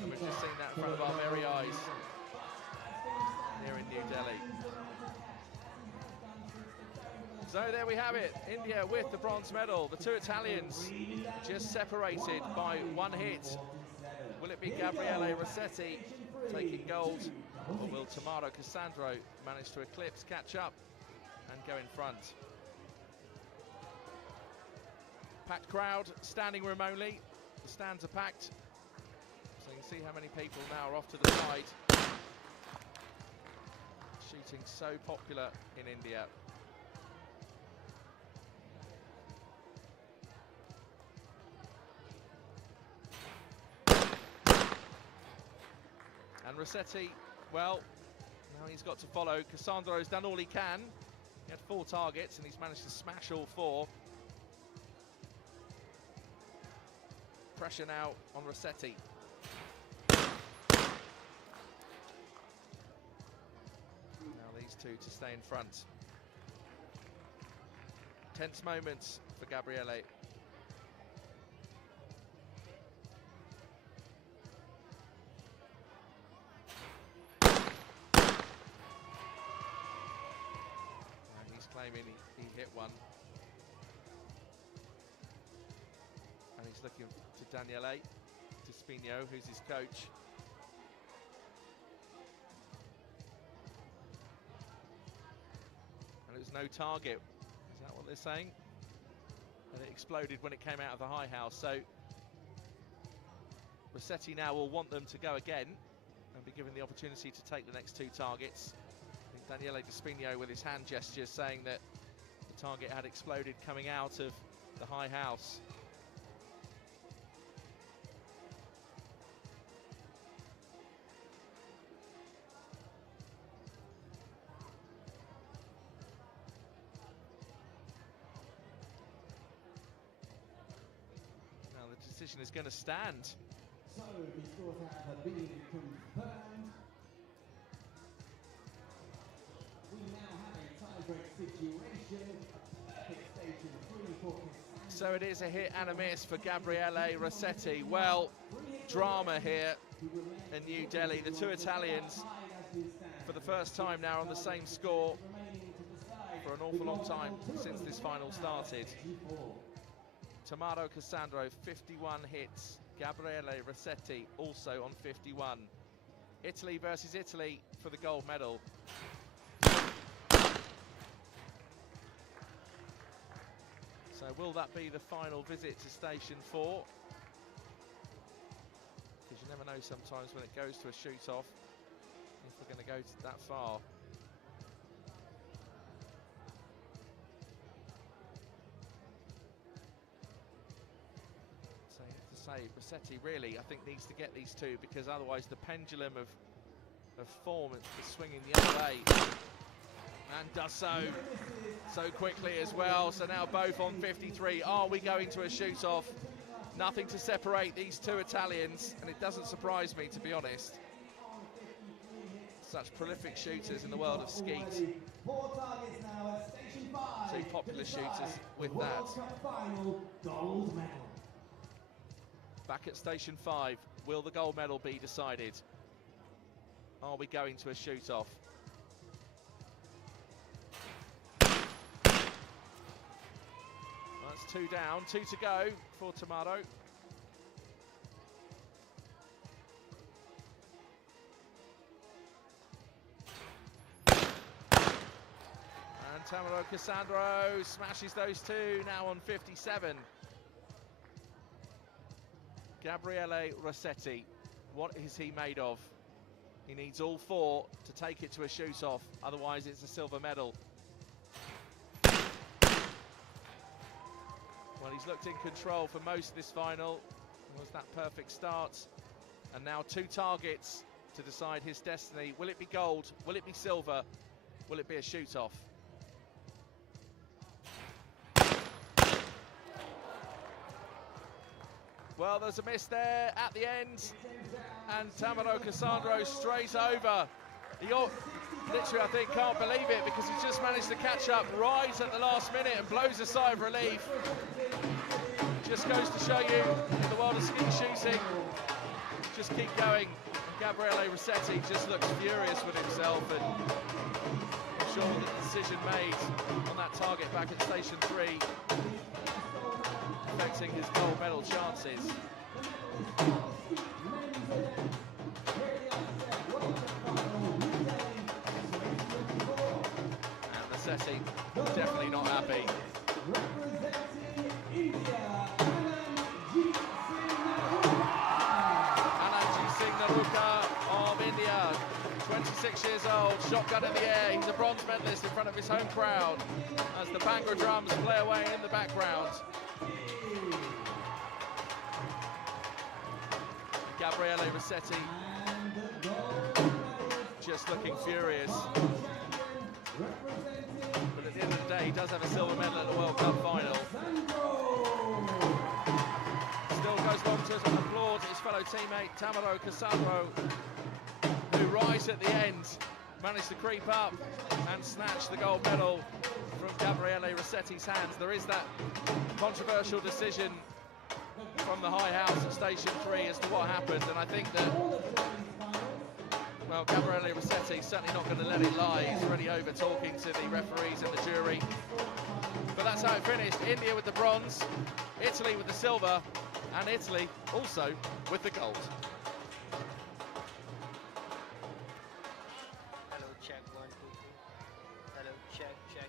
and we've just seen that in front of our very eyes here in New Delhi. So there we have it, India with the bronze medal. The 2 Italians just separated by 1 hit. Will it be Gabriele Rossetti taking gold, or will Tamara Cassandro manage to eclipse, catch up and go in front? Packed crowd, standing room only. The stands are packed, so you can see how many people now are off to the side. Shooting so popular in India. And Rossetti, well, now he's got to follow. Cassandro's done all he can. He had 4 targets and he's managed to smash all 4. Pressure now on Rossetti. Now these 2 to stay in front. Tense moments for Gabriele. Claiming he hit one, and he's looking to Daniele Spino, who's his coach. And it was no target. Is that what they're saying? And it exploded when it came out of the high house. So Rossetti now will want them to go again and be given the opportunity to take the next 2 targets. Daniele Spino with his hand gestures saying that the target had exploded coming out of the high house. Now the decision is going to stand. So the scores have been confirmed. We now have a tie-break situation. Perfect station 3 for Cassandro. So it is a hit and a miss for Gabriele Rossetti. Well, drama here in New Delhi. The 2 Italians, for the first time now, on the same score for an awful long time since this final started. Tommaso Cassandro, 51 hits. Gabriele Rossetti also on 51. Italy versus Italy for the gold medal. So will that be the final visit to Station 4? Because you never know sometimes when it goes to a shoot-off if we're going to go that far. So you have to say, Rossetti really, I think, needs to get these two, because otherwise the pendulum of form is swinging the other way. And does so quickly as well. So now both on 53. Are we going to a shoot-off? Nothing to separate these two Italians, and it doesn't surprise me, to be honest. Such prolific shooters in the world of skeet. Two popular shooters with that. Back at Station 5, will the gold medal be decided? Are we going to a shoot-off? That's 2 down, 2 to go for Tommaso. And Tommaso Cassandro smashes those two, now on 57. Gabriele Rossetti, what is he made of? He needs all 4 to take it to a shoot-off, otherwise it's a silver medal. Well, he's looked in control for most of this final. It was that perfect start. And now 2 targets to decide his destiny. Will it be gold? Will it be silver? Will it be a shoot-off? Well, there's a miss there at the end. And Tommaso Cassandro straight over. He literally, I think, can't believe it, because he just managed to catch up right at the last minute and blows a sigh of relief. Just goes to show you, in the world of skeet shooting, just keep going. Gabriele Rossetti just looks furious with himself, and I'm sure the decision made on that target back at Station 3 affecting his gold medal chances. And Rossetti definitely not happy. Of India, 26 years old, shotgun in the air. He's a bronze medalist in front of his home crowd as the Bhangra drums play away in the background. Gabriele Rossetti just looking furious. But at the end of the day, he does have a silver medal at the World Cup final. Still goes long to applaud his fellow teammate Tommaso Cassandro, who right at the end managed to creep up and snatch the gold medal from Gabriele Rossetti's hands. There is that controversial decision from the High House at Station 3 as to what happened, and I think that, well, Gabriele Rossetti's certainly not going to let it lie. He's already over talking to the referees and the jury. But that's how it finished. India with the bronze, Italy with the silver, and Italy also with the gold. Hello, check 1 2 3. Hello, check. Okay.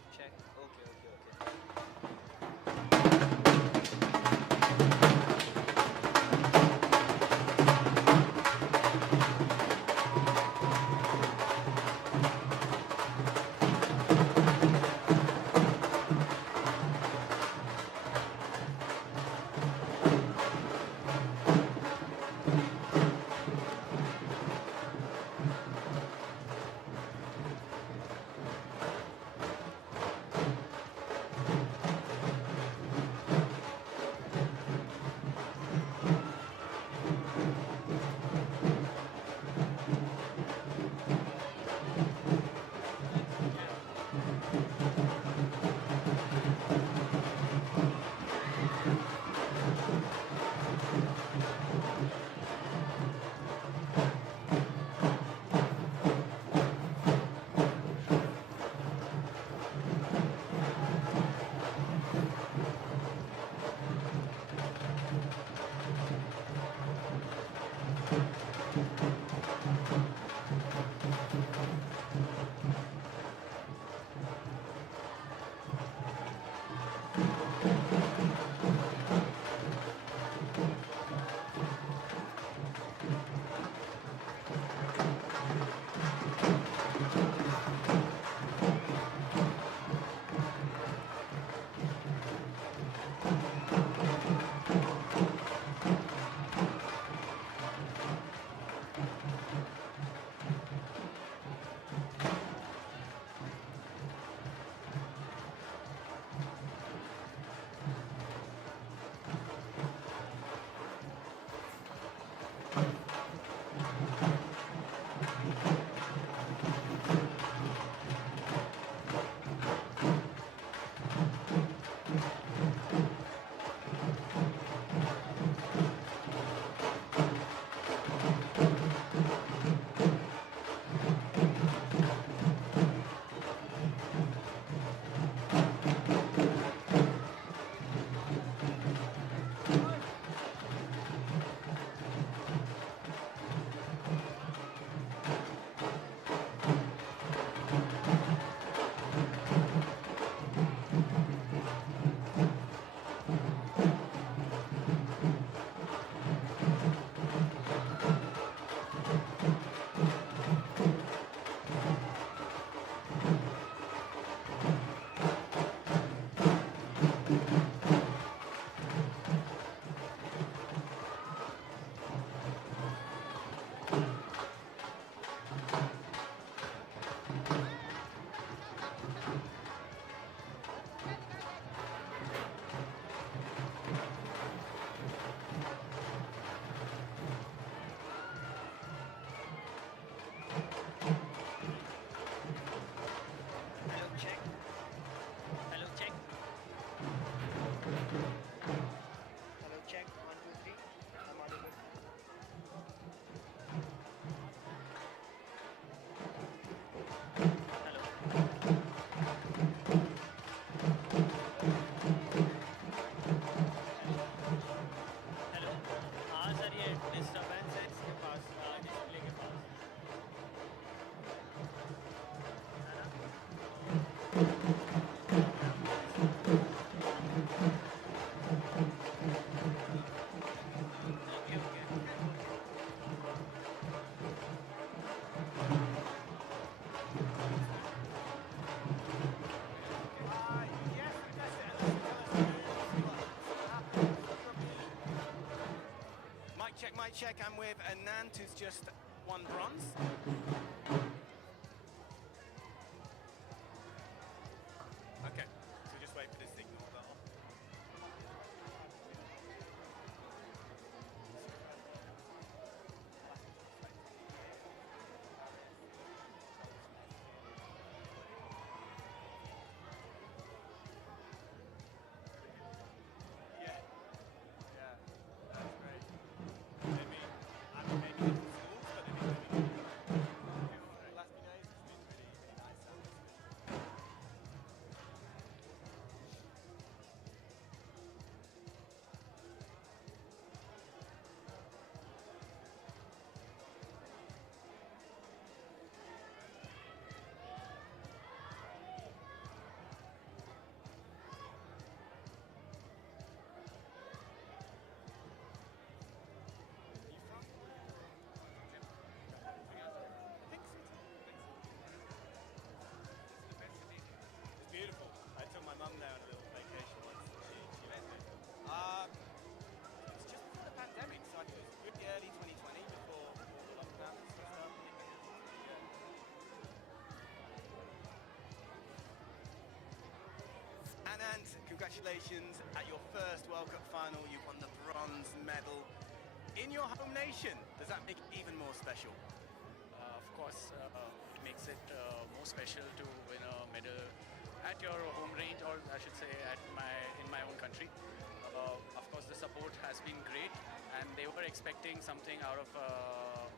check I'm with Anant, who's just won bronze. Okay, so we'll just wait for the signal. Beautiful. I took my mum there on a little vacation once. She loved it. It's just before the pandemic, so I think it was pretty early 2020 before the lockdown and stuff started. Yeah. And congratulations at your first World Cup final. You won the bronze medal in your home nation. Does that make it even more special? Of course, it makes it more special to win a medal at your home range, or I should say in my own country. Of course, the support has been great, and they were expecting something out of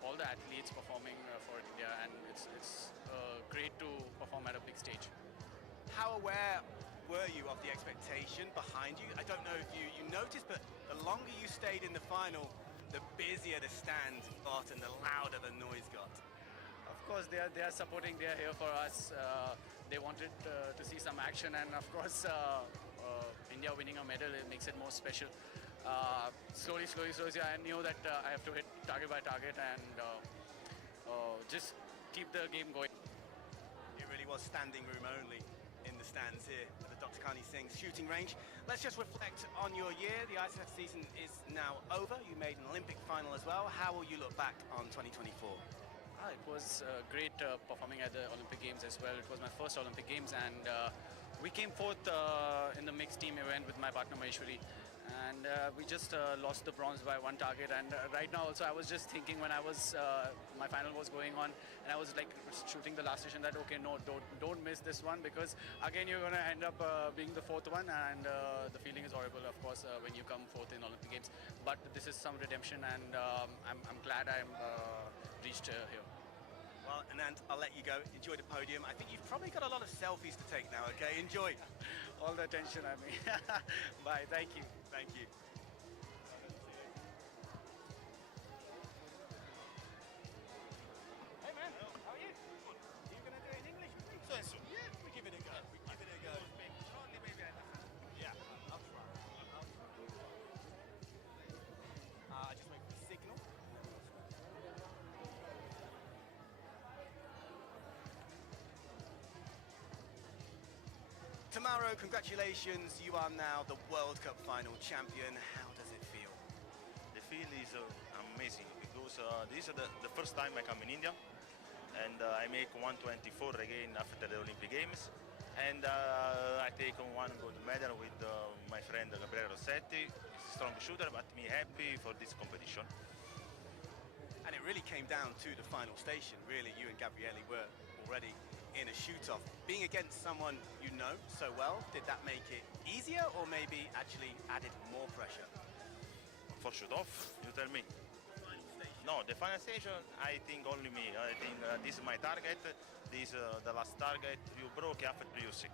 all the athletes performing for India, and it's great to perform at a big stage. How aware were you of the expectation behind you? I don't know if you noticed, but the longer you stayed in the final, the busier the stand got and the louder the noise got. Of course, they are supporting. They are here for us. They wanted to see some action, and of course, India winning a medal, it makes it more special. Slowly, I knew that I have to hit target by target and just keep the game going. It really was standing room only in the stands here at the Dr. Carney Singh shooting range. Let's just reflect on your year. The ISF season is now over. You made an Olympic final as well. How will you look back on 2024? It was great performing at the Olympic Games as well. It was my first Olympic Games, and we came fourth in the mixed team event with my partner Maheshwari, and we just lost the bronze by one target. And right now also I was just thinking when I was my final was going on, and I was like shooting the last session that okay, no, don't miss this one, because again you're gonna end up being the fourth one, and the feeling is horrible, of course, when you come fourth in Olympic Games. But this is some redemption, and I'm glad I'm reached here. Well, Anand, I'll let you go. Enjoy the podium. I think you've probably got a lot of selfies to take now, okay? Enjoy. All the attention, I mean. Bye, thank you. Thank you. Hey, man. How are you? Are you going to do it in English? Yeah, we give it a go. We give it a go. Yeah, I'll try. I just wait for the signal. Tamaro, congratulations. You are now the World Cup final champion. How does it feel? The feel is amazing, because this is the first time I come in India, and I make 124 again after the Olympic Games, and I take one gold medal with my friend Gabriele Rossetti. He's a strong shooter, but me happy for this competition. And it really came down to the final station. Really, you and Gabriele were already in a shoot-off. Being against someone you know so well, did that make it easier, or maybe actually added more pressure? For shoot-off, you tell me. No, the final station, I think only me. I think this is my target. This is the last target. You broke after you see.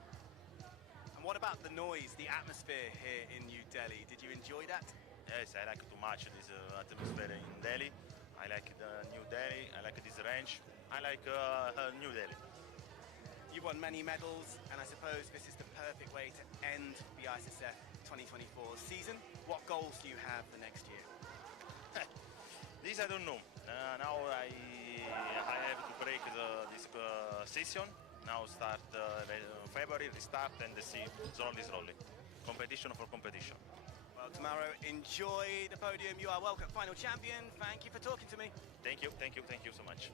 And what about the noise, the atmosphere here in New Delhi? Did you enjoy that? Yes, I like too much this atmosphere in Delhi. I like the New Delhi. I like this range. I like New Delhi. You've won many medals, and I suppose this is the perfect way to end the ISSF 2024 season. What goals do you have for next year? This I don't know. Now I have to break this session. Now start February, restart, and see slowly. Competition for competition. Well, Well, tomorrow, enjoy the podium. You are World Cup final champion. Thank you for talking to me. Thank you so much.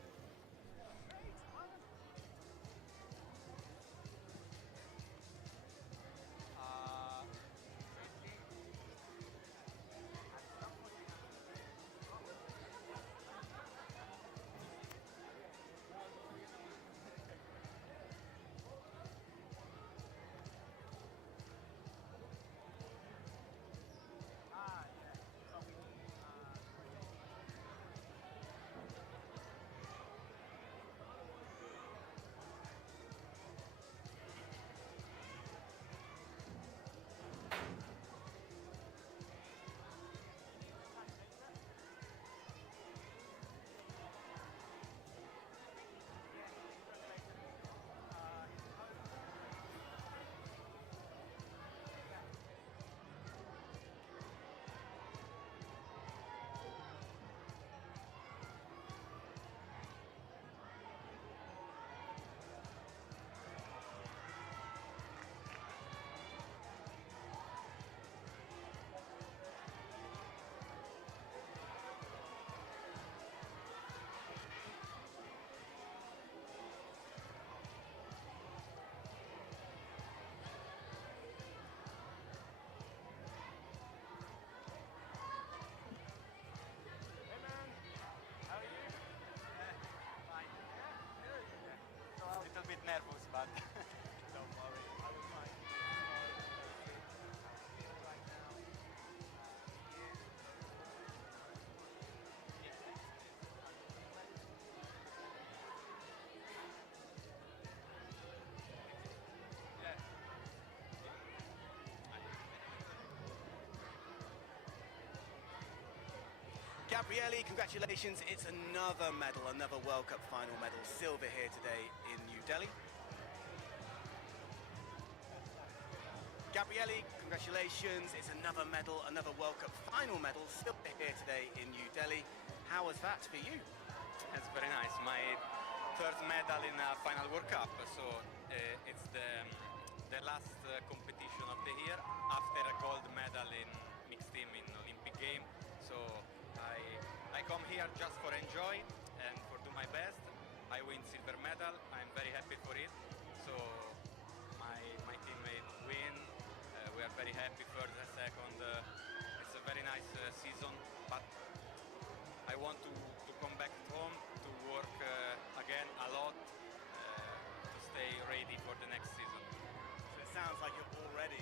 Nervous, but don't worry, I will find Gabriele, congratulations. It's another medal, another World Cup final medal. Silver here today in New Delhi. Gabriele, congratulations. It's another medal, another World Cup final medal. Silver here today in New Delhi. How was that for you? It's very nice. My third medal in a final World Cup. So it's the last competition of the year after a gold medal in mixed team in Olympic game. So I come here just for enjoy and for do my best. I win silver medal. I'm very happy for it. So my teammate win. We are very happy for the second. It's a very nice season, but I want to come back home to work again a lot to stay ready for the next season. So it sounds like you're already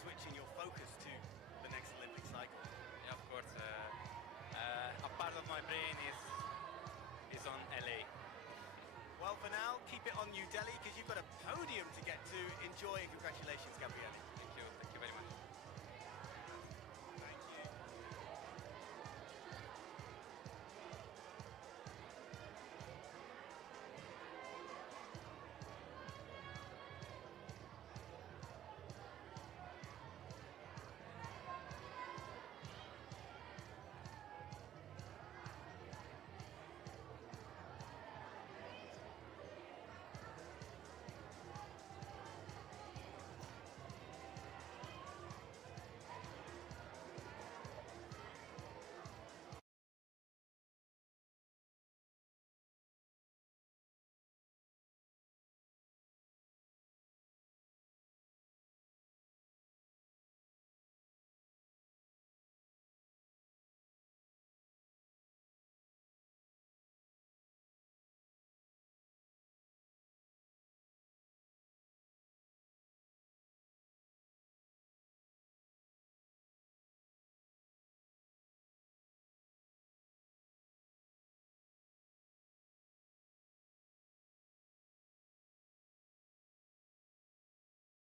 switching your focus to the next Olympic cycle. Yeah, of course. A part of my brain is on LA. Well, for now, keep it on New Delhi because you've got a podium to get to. Enjoy and congratulations.